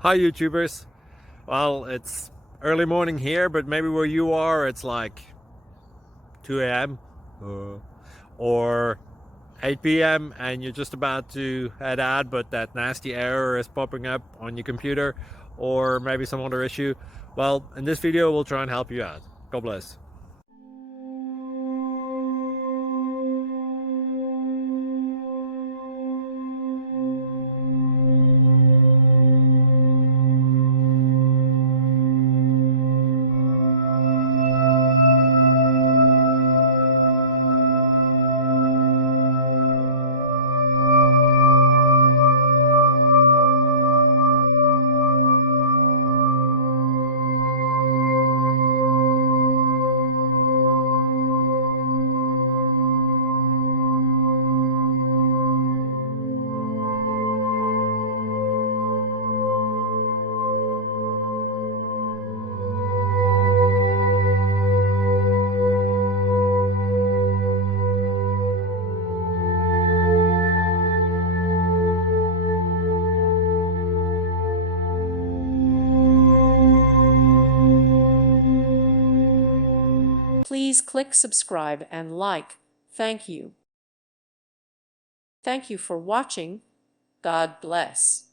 Hi YouTubers. Well, it's early morning here, but maybe where you are it's like 2 a.m. Or 8 p.m. and you're just about to head out, but that nasty error is popping up on your computer, or maybe some other issue. Well, in this video we'll try and help you out. God bless. Please click subscribe and like. Thank you. Thank you for watching. God bless.